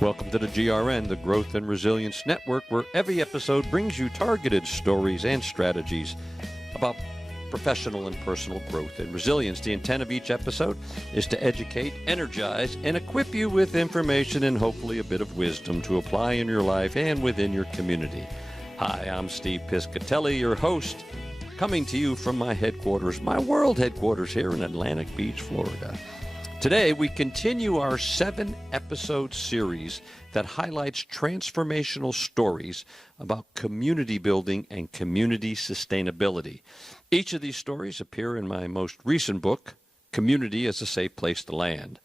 Welcome to the GRN, the Growth and Resilience Network, where every episode brings you targeted stories and strategies about professional and personal growth and resilience. The intent of each episode is to educate, energize, and equip you with information and hopefully a bit of wisdom to apply in your life and within your community. Hi, I'm Steve Piscitelli, your host, coming to you from my headquarters, my world headquarters here in Atlantic Beach, Florida. Today, we continue our 7-episode series that highlights transformational stories about community building and community sustainability. Each of these stories appear in my most recent book, Community as a Safe Place to Land.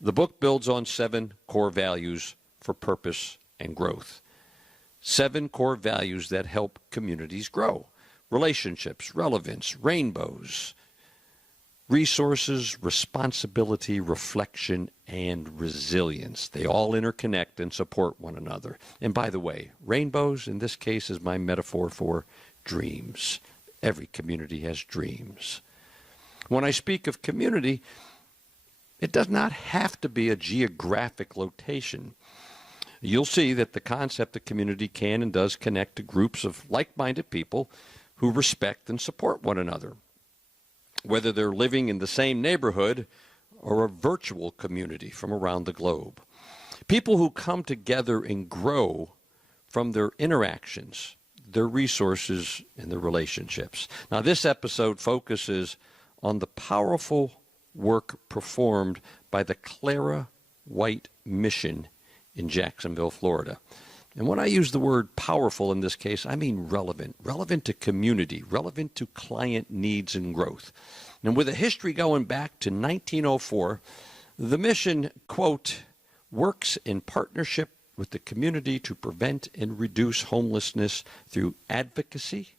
The book builds on 7 core values for purpose and growth. 7 core values that help communities grow: relationships, relevance, rainbows, resources, responsibility, reflection, and resilience. They all interconnect and support one another. And by the way, rainbows in this case is my metaphor for dreams. Every community has dreams. When I speak of community, it does not have to be a geographic location. You'll see that the concept of community can and does connect to groups of like-minded people who respect and support one another, whether they're living in the same neighborhood or a virtual community from around the globe. People who come together and grow from their interactions, their resources, and their relationships. Now, this episode focuses on the powerful work performed by the Clara White Mission in Jacksonville, Florida. And when I use the word powerful in this case, I mean relevant to community, relevant to client needs and growth. And with a history going back to 1904, the mission, quote, works in partnership with the community to prevent and reduce homelessness through advocacy,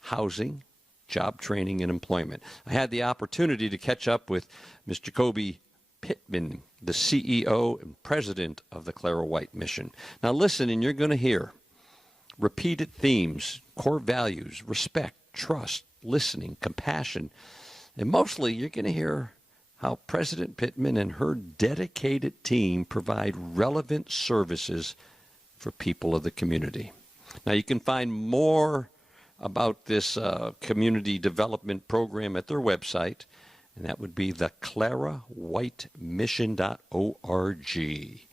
housing, job training, and employment. I had the opportunity to catch up with Mr. Coby Pittman, the CEO and president of the Clara White Mission. Now listen, and you're going to hear repeated themes, core values, respect, trust, listening, compassion, and mostly you're going to hear how President Pittman and her dedicated team provide relevant services for people of the community. Now you can find more about this community development program at their website, and that would be the clarawhitemission.org.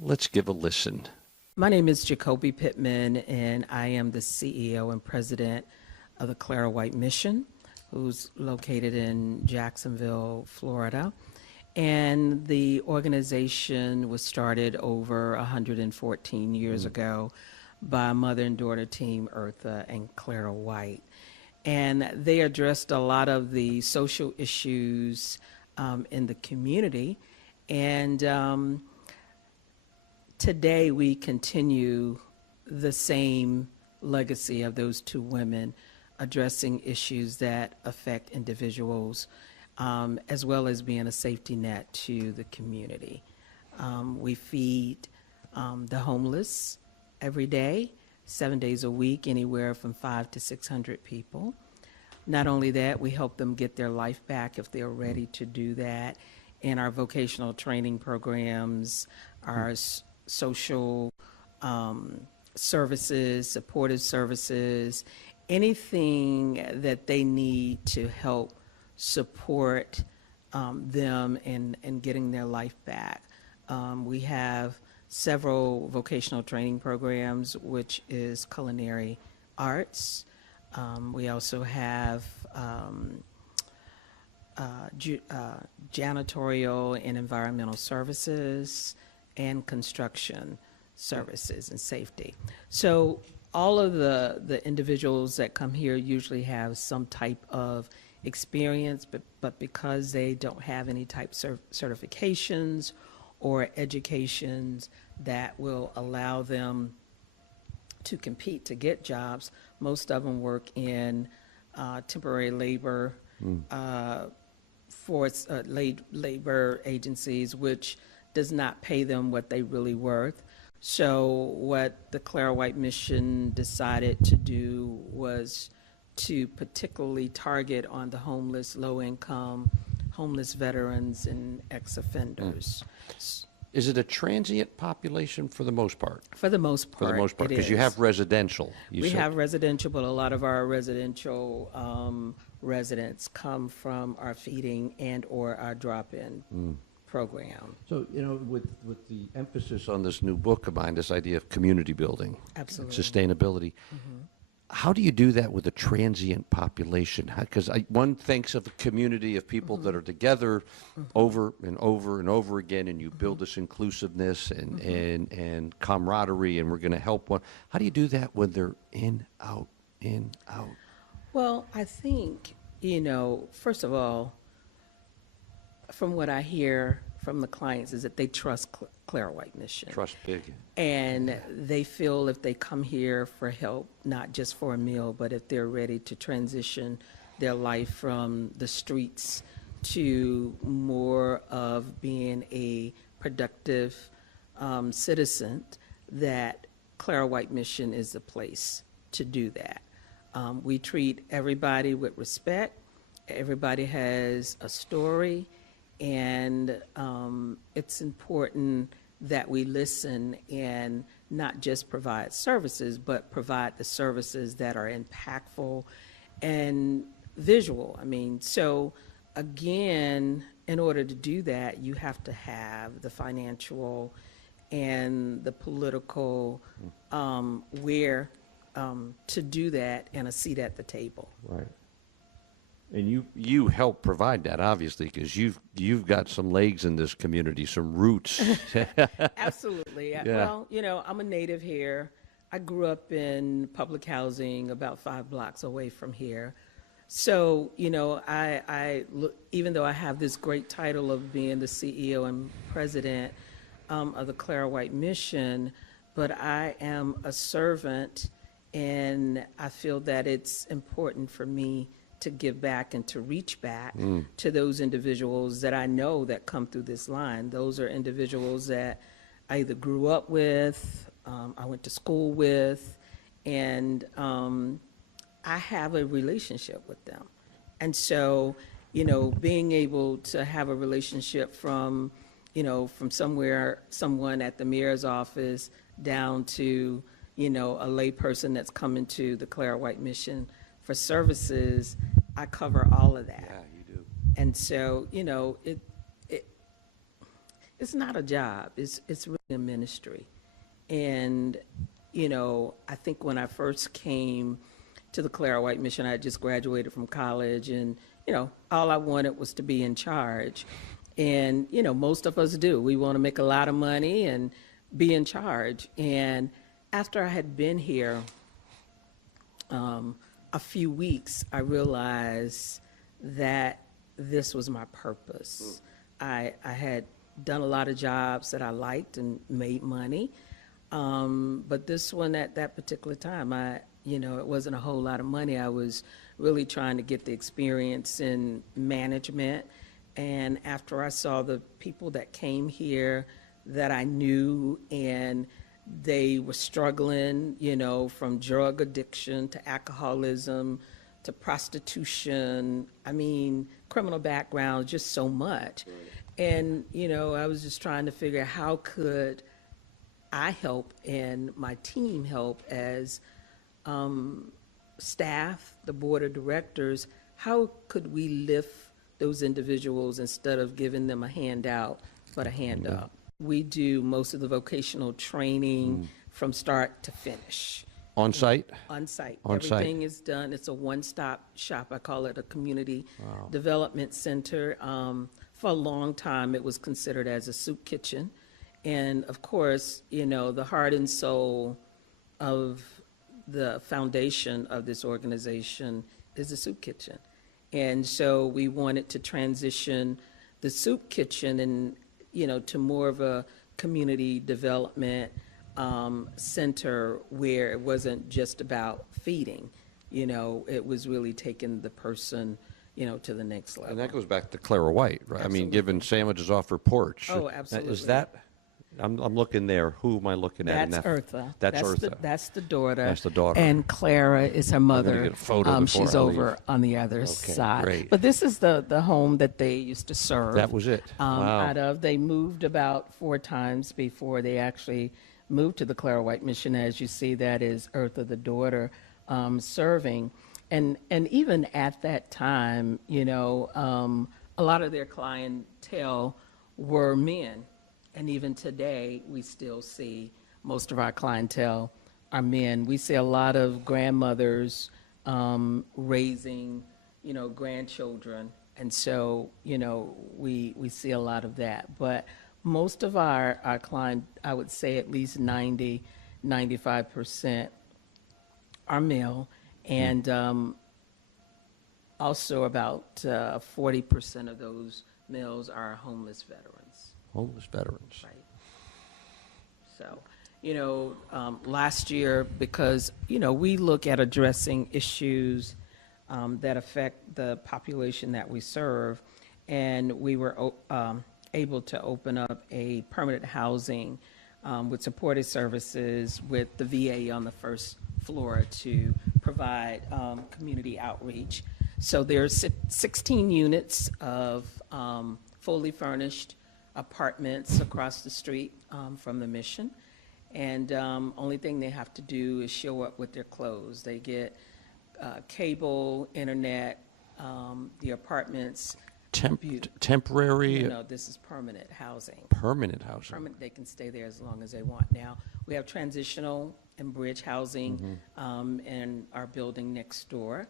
Let's give a listen. My name is Coby Pittman, and I am the CEO and president of the Clara White Mission, who's located in Jacksonville, Florida. And the organization was started over 114 years ago by mother and daughter team, Eartha and Clara White. And they addressed a lot of the social issues in the community. And today we continue the same legacy of those two women, addressing issues that affect individuals, as well as being a safety net to the community. We feed the homeless every day, 7 days a week, anywhere from 500 to 600 people. Not only that, we help them get their life back if they're ready to do that. In our vocational training programs, our social services, supportive services, anything that they need to help support them in getting their life back. We have several vocational training programs, which is culinary arts. We also have janitorial and environmental services and construction services and safety. So all of the individuals that come here usually have some type of experience, but because they don't have any type certifications or educations that will allow them to compete to get jobs, most of them work in temporary labor labor agencies, which does not pay them what they really worth. So what the Clara White Mission decided to do was to particularly target on the homeless, low-income, homeless veterans and ex-offenders. Is it a transient population for the most part? For the most part, For the most part, it because you is. have residential. We have residential, but a lot of our residential residents come from our feeding and or our drop-in program. So, with the emphasis on this new book of mine, this idea of community building, Absolutely. sustainability, how do you do that with a transient population? Because one thinks of a community of people that are together over and over and over again, and you build this inclusiveness and camaraderie, and we're going to help one. How do you do that when they're in, out, in, out? Well, I think, first of all, from what I hear from the clients is that they trust Clara White Mission. Trust big. And they feel if they come here for help, not just for a meal, but if they're ready to transition their life from the streets to more of being a productive citizen, that Clara White Mission is the place to do that. We treat everybody with respect. Everybody has a story. And it's important that we listen and not just provide services, but provide the services that are impactful and visual. I mean, so again, in order to do that, you have to have the financial and the political where to do that and a seat at the table. Right. And you help provide that, obviously, because you've got some legs in this community, some roots. Absolutely. Yeah. Well, I'm a native here. I grew up in public housing about 5 blocks away from here. So, I even though I have this great title of being the CEO and president of the Clara White Mission, but I am a servant, and I feel that it's important for me to give back and to reach back to those individuals that I know that come through this line. Those are individuals that I either grew up with, I went to school with, and I have a relationship with them. And so, being able to have a relationship from someone at the mayor's office down to, a lay person that's coming to the Clara White Mission for services, I cover all of that. Yeah, you do. And so, it's not a job. It's really a ministry. And, I think when I first came to the Clara White Mission, I had just graduated from college, and, all I wanted was to be in charge. And, most of us do. We want to make a lot of money and be in charge. And after I had been here, a few weeks, I realized that this was my purpose. I had done a lot of jobs that I liked and made money, but this one at that particular time, it wasn't a whole lot of money. I was really trying to get the experience in management, and after I saw the people that came here that I knew, and they were struggling, from drug addiction to alcoholism to prostitution. I mean, criminal background, just so much. And, I was just trying to figure out how could I help and my team help as staff, the board of directors, how could we lift those individuals instead of giving them a handout, but a hand up? We do most of the vocational training from start to finish. On site? On site. On site. Everything is done. It's a one-stop shop. I call it a community development center. For a long time, it was considered as a soup kitchen. And of course, the heart and soul of the foundation of this organization is the soup kitchen. And so we wanted to transition the soup kitchen and to more of a community development center where it wasn't just about feeding. It was really taking the person, to the next level. And that goes back to Clara White, right? Absolutely. I mean, giving sandwiches off her porch. Oh, absolutely. Is that? I'm looking there. Who am I looking at? That's Eartha. That's Eartha. That's the daughter. That's the daughter. And Clara is her mother. get a photo before she's I over leave. on the other Okay, side. great. But this is the home that they used to serve. That was it. Wow. Out of. They moved about 4 times before they actually moved to the Clara White Mission. As you see, that is Eartha, the daughter, serving. And even at that time, a lot of their clientele were men. And even today, we still see most of our clientele are men. We see a lot of grandmothers raising, grandchildren. And so, we see a lot of that. But most of our client, I would say at least 95% are male. And also about 40% of those males are homeless veterans. Homeless veterans. Right. So, last year, because, we look at addressing issues that affect the population that we serve, and we were able to open up a permanent housing with supported services with the VA on the first floor to provide community outreach. So there's 16 units of fully furnished apartments across the street from the mission. And only thing they have to do is show up with their clothes. They get cable, internet, the apartments. Temporary? No, this is permanent housing. Permanent housing. Permanent, they can stay there as long as they want. Now, we have transitional and bridge housing in our building next door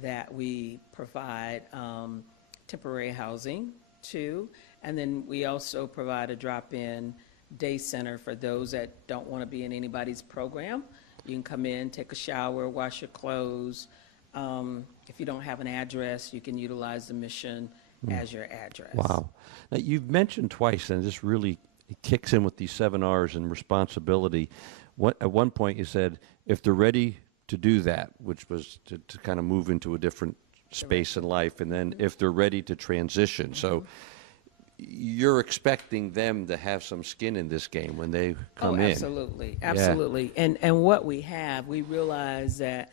that we provide temporary housing to. And then we also provide a drop-in day center for those that don't want to be in anybody's program. You can come in, take a shower, wash your clothes. If you don't have an address, you can utilize the mission as your address. Wow. Now, you've mentioned twice, and this really kicks in with these 7 R's and responsibility. At one point you said, if they're ready to do that, which was to kind of move into a different space in life, and then if they're ready to transition. So you're expecting them to have some skin in this game when they come in. Absolutely, absolutely. Yeah. And what we realize that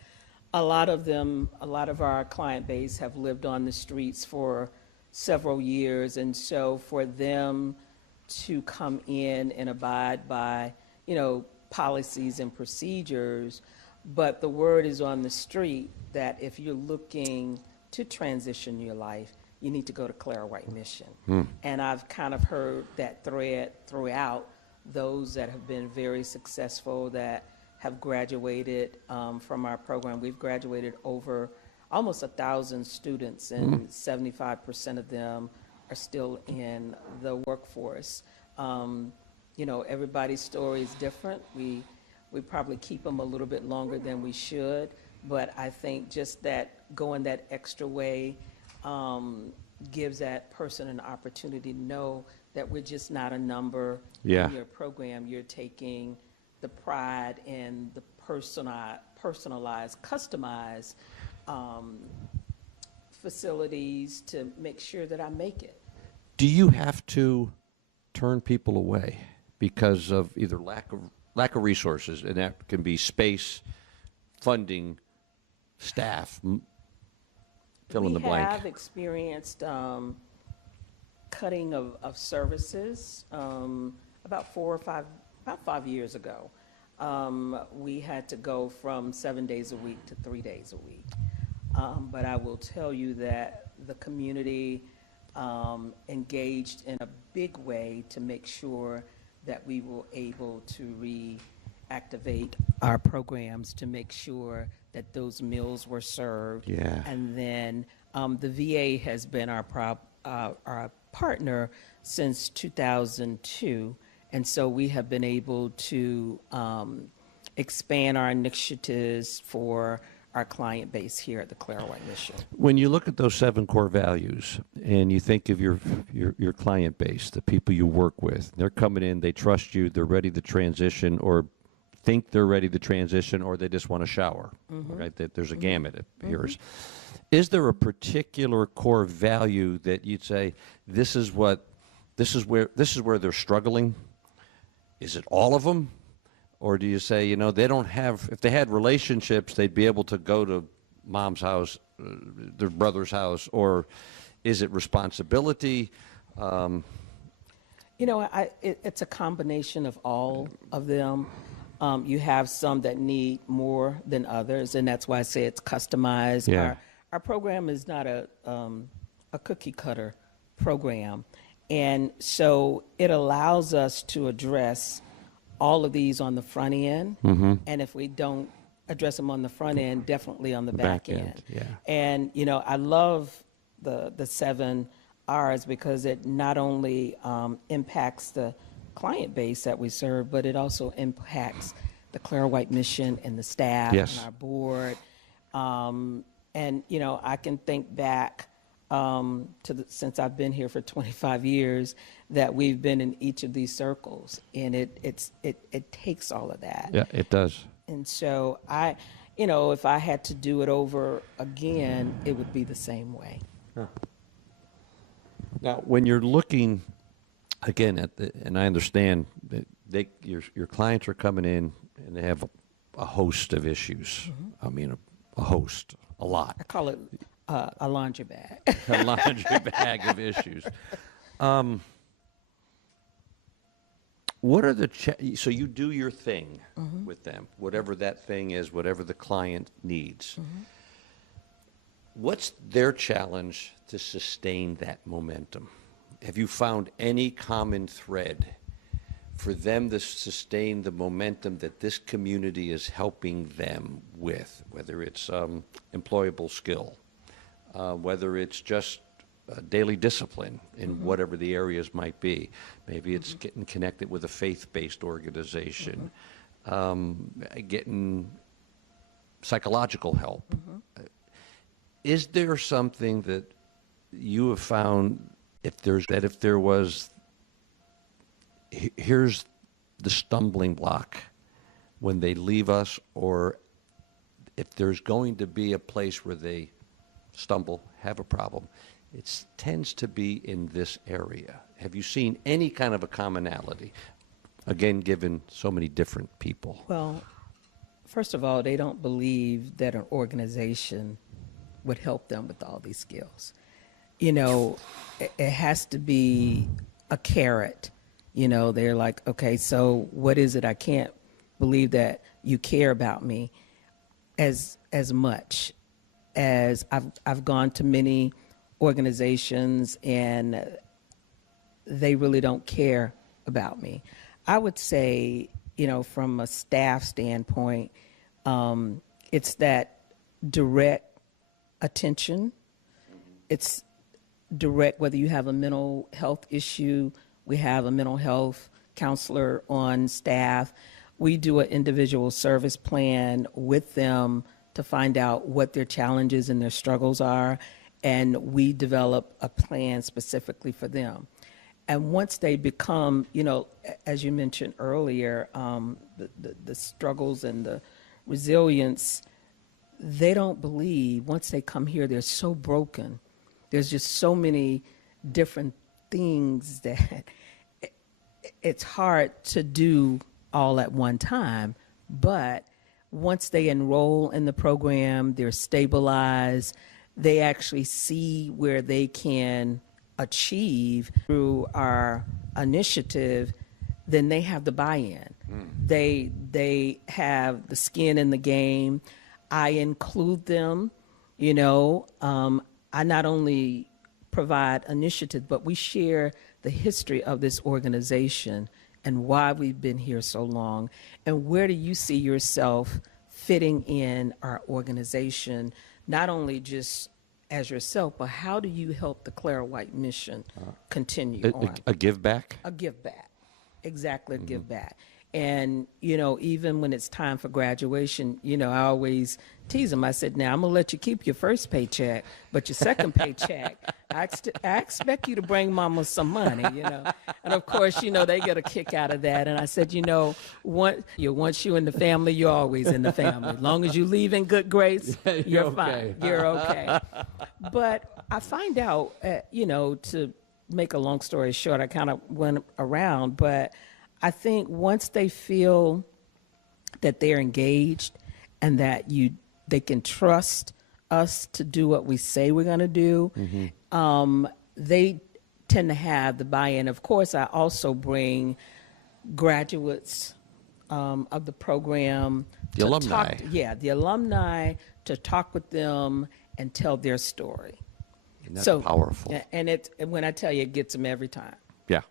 a lot of our client base have lived on the streets for several years, and so for them to come in and abide by, policies and procedures, but the word is on the street that if you're looking to transition your life, you need to go to Clara White Mission. And I've kind of heard that thread throughout those that have been very successful, that have graduated from our program. We've graduated over almost 1,000 students, and 75% of them are still in the workforce. Everybody's story is different. We probably keep them a little bit longer than we should, but I think just that going that extra way gives that person an opportunity to know that we're just not a number in your program. You're taking the pride in the personalized, customized facilities to make sure that I make it. Do you have to turn people away because of either lack of resources, and that can be space, funding, staff, fill in the blank? We have experienced cutting of services about 5 years ago. We had to go from 7 days a week to 3 days a week. But I will tell you that the community engaged in a big way to make sure that we were able to reactivate our programs, to make sure that those meals were served. Yeah. And then the VA has been our partner since 2002. And so we have been able to expand our initiatives for our client base here at the Clara White Mission. When you look at those 7 core values and you think of your client base, the people you work with, they're coming in, they trust you, they're ready to transition, or think they're ready to transition, or they just want to shower, right? There's a gamut of yours. Is there a particular core value that you'd say this is where they're struggling? Is it all of them? Or do you say, they don't have, if they had relationships, they'd be able to go to mom's house, their brother's house, or is it responsibility? It's a combination of all of them. You have some that need more than others, and that's why I say it's customized. Yeah. Our program is not a cookie cutter program, and so it allows us to address all of these on the front end, and if we don't address them on the front end, definitely on the back end. Yeah. And I love the 7 R's because it not only impacts the client base that we serve, but it also impacts the Clara White Mission and the staff Yes. and our board. And I can think back since I've been here for 25 years that we've been in each of these circles, and it takes all of that. Yeah, it does. And so if I had to do it over again, it would be the same way. Now, when you're looking again and I understand that your clients are coming in and they have a host of issues. I mean, a host, a lot. I call it a laundry bag. A laundry bag of issues. What are so you do your thing with them, whatever that thing is, whatever the client needs. What's their challenge to sustain that momentum? Have you found any common thread for them to sustain the momentum that this community is helping them with, whether it's employable skill, whether it's just daily discipline in whatever the areas might be. Maybe it's getting connected with a faith-based organization, getting psychological help. Is there something that you have found, here's the stumbling block when they leave us, or if there's going to be a place where they stumble, have a problem, it tends to be in this area. Have you seen any kind of a commonality, again, given so many different people? Well, first of all, they don't believe that an organization would help them with all these skills. It has to be a carrot. They're like, okay, so what is it? I can't believe that you care about me as much as I've gone to many organizations and they really don't care about me. I would say, from a staff standpoint, it's that direct attention. It's direct, whether you have a mental health issue, we have a mental health counselor on staff. We do an individual service plan with them to find out what their challenges and their struggles are, and we develop a plan specifically for them. And once they become, as you mentioned earlier, the struggles and the resilience, they don't believe, once they come here, they're so broken. There's just so many different things that it's hard to do all at one time. But once they enroll in the program, they're stabilized, they actually see where they can achieve through our initiative, then they have the buy-in. They have the skin in the game. I include them, I not only provide initiative, but we share the history of this organization and why we've been here so long, and where do you see yourself fitting in our organization, not only just as yourself, but how do you help the Clara White Mission continue on? A give back? A give back. Exactly, a give back. And, you know, even when it's time for graduation, you know, I always tease them. I said, now I'm going to let you keep your first paycheck, but your second paycheck, I expect you to bring mama some money, you know. And of course, you know, they get a kick out of that. And I said, you know, once you're in the family, you're always in the family. As long as you leave in good grace, you're okay. fine. You're okay. But I find out, you know, to make a long story short, I kind of went around, but I think once they feel that they're engaged and that they can trust us to do what we say we're going to do, they tend to have the buy-in. Of course, I also bring graduates of the program. The alumni. The alumni, to talk with them and tell their story. And that's powerful. And when I tell you, it gets them every time. Yeah.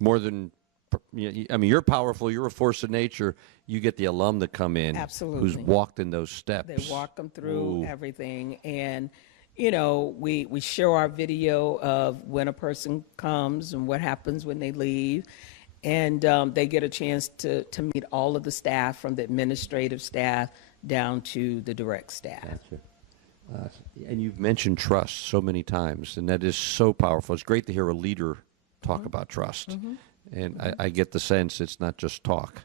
More than, I mean, you're powerful. You're a force of nature. You get the alum that come in. Absolutely. Who's walked in those steps. They walk them through everything. And, you know, we show our video of when a person comes and what happens when they leave. And they get a chance to meet all of the staff, from the administrative staff down to the direct staff. Gotcha. And you've mentioned trust so many times, and that is so powerful. It's great to hear a leader talk about trust. And I get the sense it's not just talk.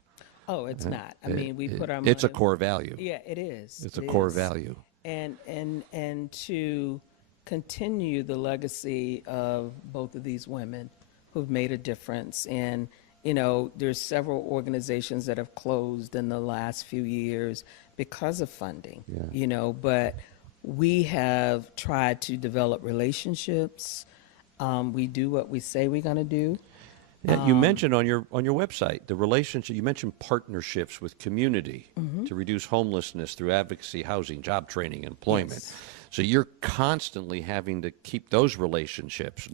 Oh, it's not. I mean, we put our money. It's a core value. Yeah, it is. It's a core value. And to continue the legacy of both of these women who've made a difference. And, you know, there's several organizations that have closed in the last few years because of funding, you know, but we have tried to develop relationships. We do what we say we're going to do. Yeah, you mentioned on your website the relationship. You mentioned partnerships with community to reduce homelessness through advocacy, housing, job training, employment. Yes. So you're constantly having to keep those relationships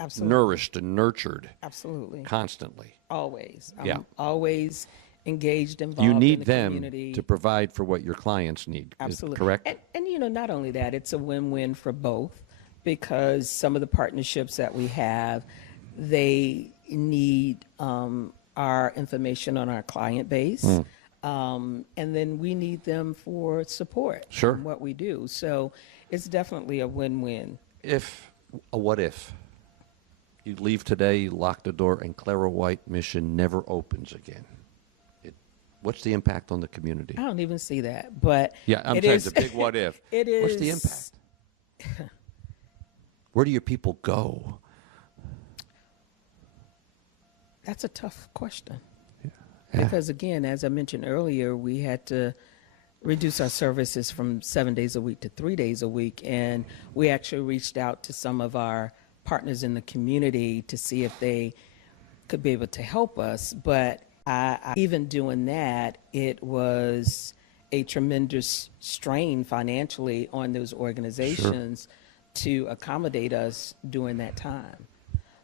Absolutely. nourished and nurtured. Absolutely. Constantly. Always. Yeah. always engaged, involved You in need the them community. to provide for what your clients need. Absolutely. Correct? And, you know, not only that, it's a win-win for both, because some of the partnerships that we have, they need our information on our client base. And then we need them for support Sure. on what we do. So it's definitely a win-win. What if you leave today, you lock the door, and Clara White Mission never opens again? What's the impact on the community? I don't even see that, but Yeah, I'm saying it's a big what if. It is. What's the impact? Where do your people go? That's a tough question. Yeah. Because again, as I mentioned earlier, we had to reduce our services from 7 days a week to 3 days a week. And we actually reached out to some of our partners in the community to see if they could be able to help us. But even doing that, it was a tremendous strain financially on those organizations to accommodate us during that time.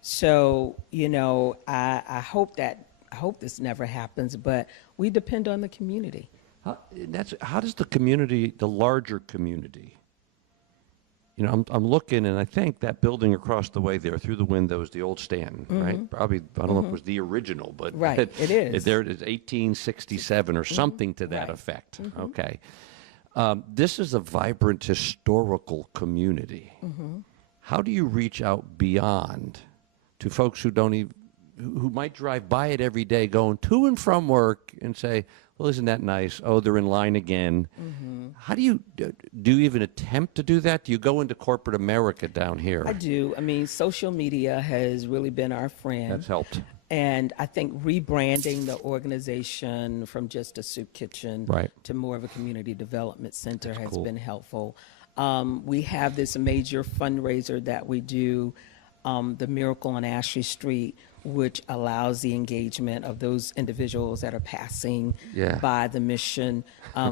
So, you know, I hope this never happens, but we depend on the community. How does the community, the larger community, you know, I'm looking, and I think that building across the way there, through the windows, the old Stanton, right? Probably, I don't know if it was the original, but Right, it is. There it is, 1867 or something to that Right. effect. Okay. This is a vibrant historical community. How do you reach out beyond to folks who don't even, who might drive by it every day going to and from work and say, well, isn't that nice? Oh, they're in line again. How do you even attempt to do that? Do you go into corporate America down here? I do. I mean, social media has really been our friend. That's helped. And I think rebranding the organization from just a soup kitchen Right. to more of a community development center has cool. been helpful. We have this major fundraiser that we do, the Miracle on Ashley Street, which allows the engagement of those individuals that are passing by the mission.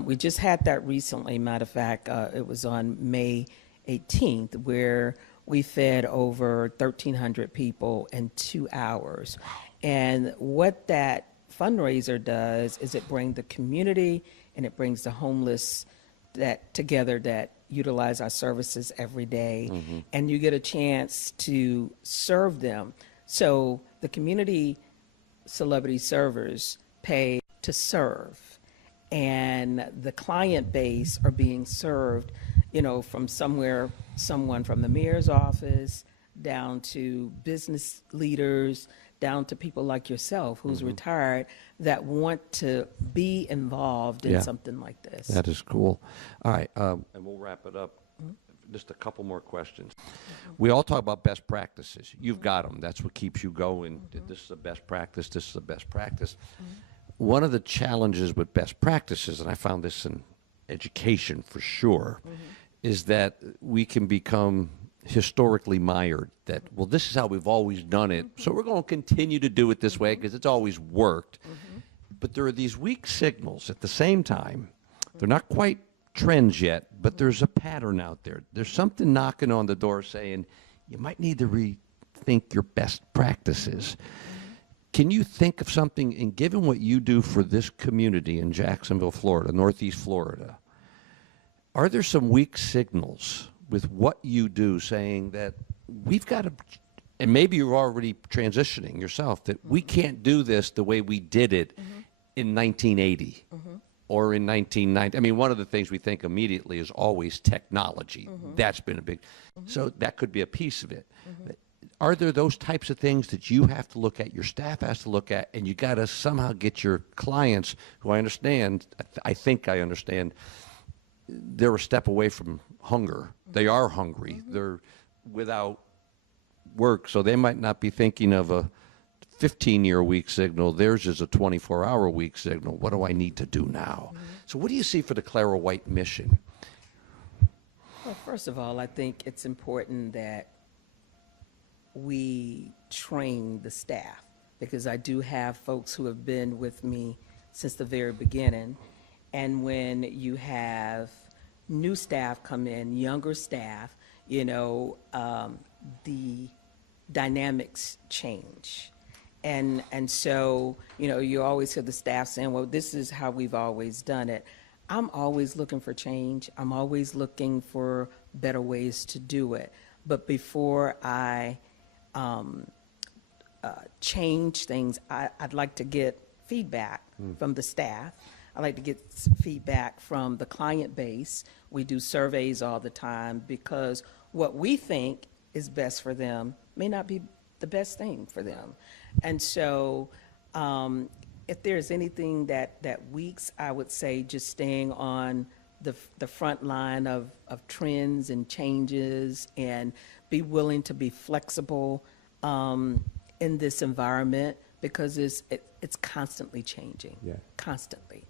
We just had that recently. Matter of fact, it was on May 18th, where we fed over 1,300 people in 2 hours. And what that fundraiser does is it brings the community and it brings the homeless together that utilize our services every day, and you get a chance to serve them. So the community celebrity servers pay to serve. And the client base are being served, from someone from the mayor's office down to business leaders, down to people like yourself who's retired that want to be involved in something like this. That is cool. All right, and we'll wrap it up. Just a couple more questions. We all talk about best practices. You've got them. That's what keeps you going. This is the best practice. This is the best practice. One of the challenges with best practices, and I found this in education for sure, is that we can become historically mired that, well, this is how we've always done it, so we're going to continue to do it this way because it's always worked. But there are these weak signals at the same time. They're not quite trends yet, but there's a pattern out there. There's something knocking on the door saying you might need to rethink your best practices. Can you think of something, and given what you do for this community in Jacksonville, Florida, Northeast Florida, are there some weak signals with what you do saying that we've got to, and maybe you're already transitioning yourself, that we can't do this the way we did it in 1980 or in 1990? I mean, one of the things we think immediately is always technology. That's been a big, so that could be a piece of it. Are there those types of things that you have to look at, your staff has to look at, and you got to somehow get your clients, who I understand, I think I understand, they're a step away from hunger. They are hungry. They're without work, so they might not be thinking of a 15-year week signal. Theirs is a 24-hour week signal. What do I need to do now? So what do you see for the Clara White Mission? Well, first of all, I think it's important that we train the staff, because I do have folks who have been with me since the very beginning. And when you have new staff come in, younger staff, the dynamics change. And so, you always hear the staff saying, well, this is how we've always done it. I'm always looking for change. I'm always looking for better ways to do it. But before I change things, I'd like to get feedback from the staff. I like to get feedback from the client base. We do surveys all the time, because what we think is best for them may not be the best thing for them. And so if there's anything that weaks, I would say just staying on the front line of trends and changes, and be willing to be flexible in this environment, because it's constantly changing, constantly.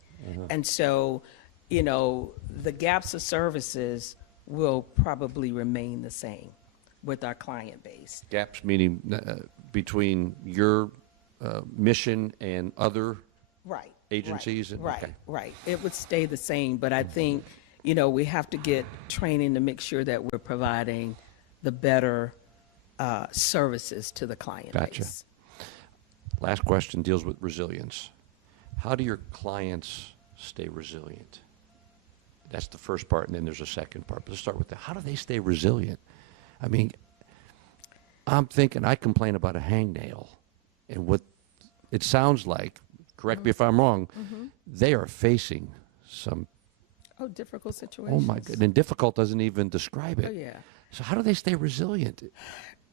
And so, the gaps of services will probably remain the same with our client base. Gaps meaning between your mission and other agencies? Right. It would stay the same, but I think, we have to get training to make sure that we're providing the better services to the client base. Last question deals with resilience. How do your clients stay resilient? That's the first part, and then there's a second part. But let's start with that. How do they stay resilient? I mean, I'm thinking, I complain about a hangnail, and what it sounds like, correct me if I'm wrong, they are facing some difficult situations. Oh my God, and difficult doesn't even describe it. Oh yeah. So how do they stay resilient?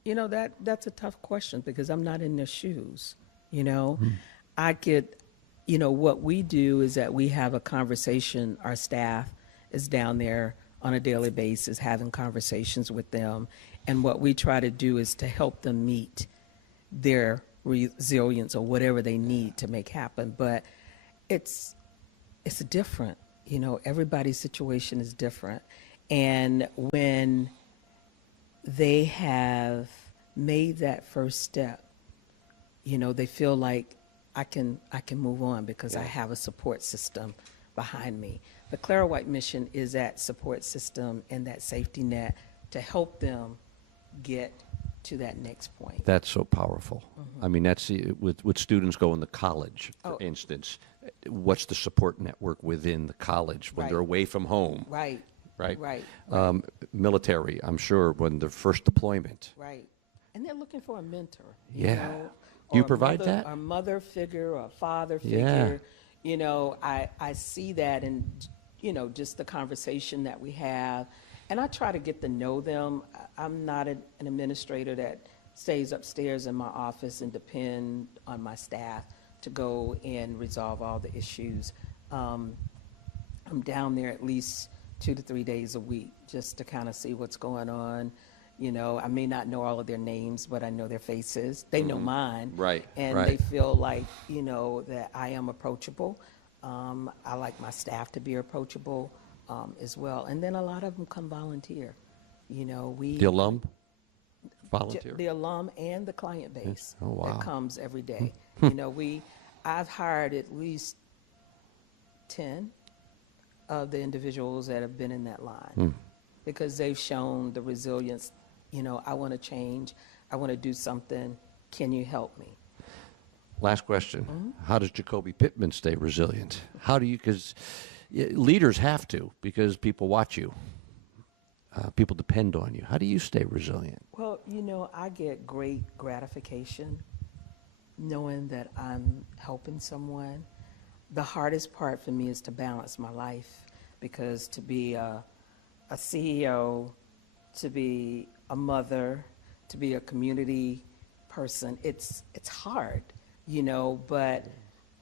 That's a tough question, because I'm not in their shoes. I could, what we do is that we have a conversation. Our staff is down there on a daily basis having conversations with them. And what we try to do is to help them meet their resilience or whatever they need to make happen. But it's different. Everybody's situation is different. And when they have made that first step, they feel like I can move on because I have a support system behind me. The Clara White Mission is that support system and that safety net to help them get to that next point. That's so powerful. I mean, that's with students going to college, for instance. What's the support network within the college when they're away from home? Right. Military, I'm sure, when their first deployment. Right. And they're looking for a mentor. Yeah. Do you or provide mother, that? a mother figure or a father Yeah. figure. You know, I see that in, you know, just the conversation that we have. And I try to get to know them. I'm not an administrator that stays upstairs in my office and depend on my staff to go and resolve all the issues. I'm down there at least 2 to 3 days a week just to kind of see what's going on. You know, I may not know all of their names, but I know their faces. They know mine. Right, And right. they feel like, you know, that I am approachable. I like my staff to be approachable as well. And then a lot of them come volunteer. You know, The alum? Volunteer? the alum and the client base Oh, wow. that comes every day. You know, I've hired at least 10 of the individuals that have been in that line because they've shown the resilience. You know, I want to change. I want to do something. Can you help me? Last question. How does Coby Pittman stay resilient? How do you, because leaders have to, because people watch you. People depend on you. How do you stay resilient? Well, you know, I get great gratification knowing that I'm helping someone. The hardest part for me is to balance my life because to be a CEO, to be a mother, to be a community person, it's hard, you know, but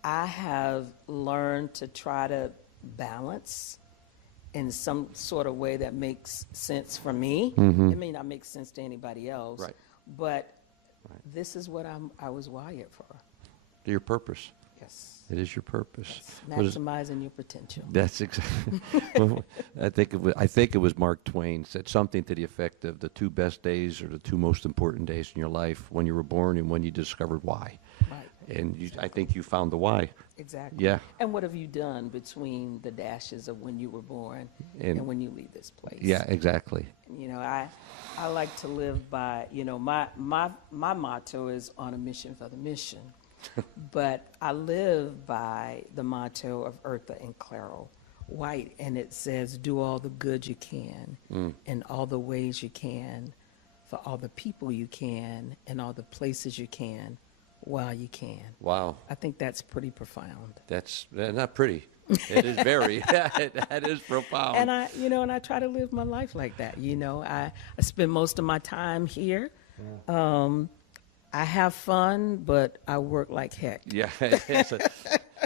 I have learned to try to balance in some sort of way that makes sense for me. It may not make sense to anybody else, Right. but this is what I was wired for. Your purpose. Yes. It is your purpose. What is- Maximizing your potential. That's exactly. Well, I think it was Mark Twain said something to the effect of the 2 best days or the 2 most important days in your life: when you were born and when you discovered why. Right. And I think you found the why. Exactly. Yeah. And what have you done between the dashes of when you were born And- and when you leave this place? Yeah, exactly. You know, I like to live by, you know, my motto is on a mission for the mission. But I live by the motto of Eartha and Clara White, and it says, do all the good you can in all the ways you can for all the people you can and all the places you can while you can. Wow. I think that's pretty profound. That's not pretty. It is very. That is profound. And I try to live my life like that. You know, I spend most of my time here. I have fun, but I work like heck. Yeah.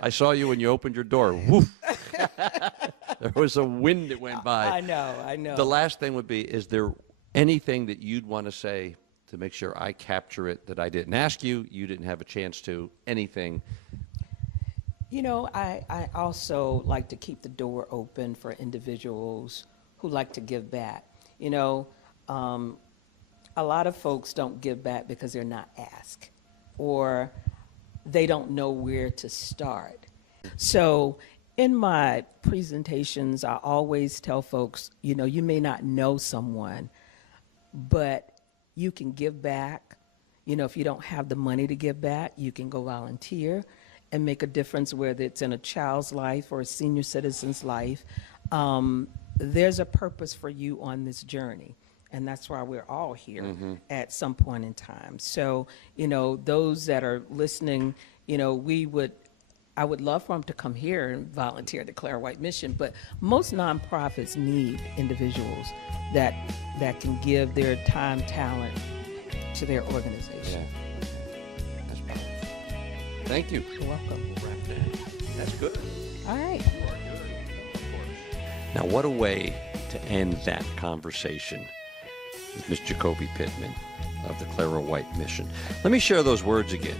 I saw you when you opened your door. Woof. There was a wind that went by. I know. The last thing would be, is there anything that you'd want to say to make sure I capture it that I didn't ask you, you didn't have a chance to, anything? You know, I also like to keep the door open for individuals who like to give back. You know, a lot of folks don't give back because they're not asked or they don't know where to start. So in my presentations, I always tell folks, you know, you may not know someone, but you can give back. You know, if you don't have the money to give back, you can go volunteer and make a difference, whether it's in a child's life or a senior citizen's life. There's a purpose for you on this journey. And that's why we're all here at some point in time. So, you know, those that are listening, you know, I would love for them to come here and volunteer at the Clara White Mission, but most nonprofits need individuals that can give their time, talent to their organization. Yeah. That's powerful. Thank you. You're welcome. We'll wrap that. That's good. All right. You are good. Of course. Now, what a way to end that conversation with Ms. Coby Pittman of the Clara White Mission. Let me share those words again.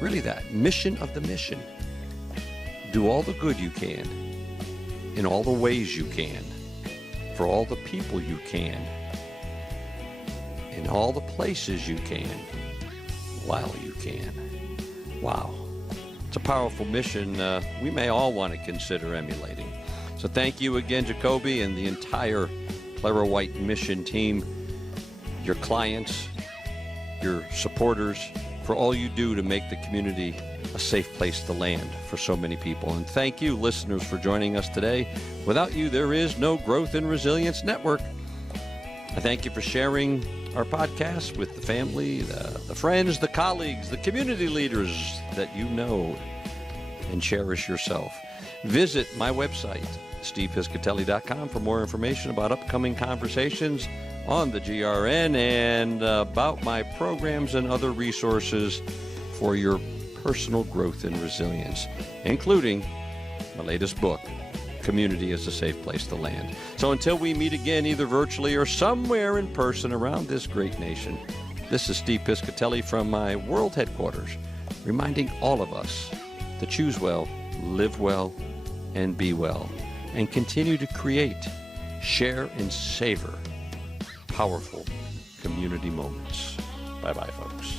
Really that, mission of the mission. Do all the good you can, in all the ways you can, for all the people you can, in all the places you can, while you can. Wow. It's a powerful mission we may all want to consider emulating. So thank you again, Coby, and the entire Clara White Mission team, your clients, your supporters, for all you do to make the community a safe place to land for so many people. And thank you, listeners, for joining us today. Without you, there is no Growth and Resilience Network. I thank you for sharing our podcast with the family, the friends, the colleagues, the community leaders that you know and cherish yourself. Visit my website, stevepiscitelli.com, for more information about upcoming conversations on the GRN and about my programs and other resources for your personal growth and resilience, including my latest book, Community is a Safe Place to Land. So until we meet again, either virtually or somewhere in person around this great nation, this is Steve Piscitelli from my world headquarters, reminding all of us to choose well, live well, and be well, and continue to create, share, and savor powerful community moments. Bye-bye, folks.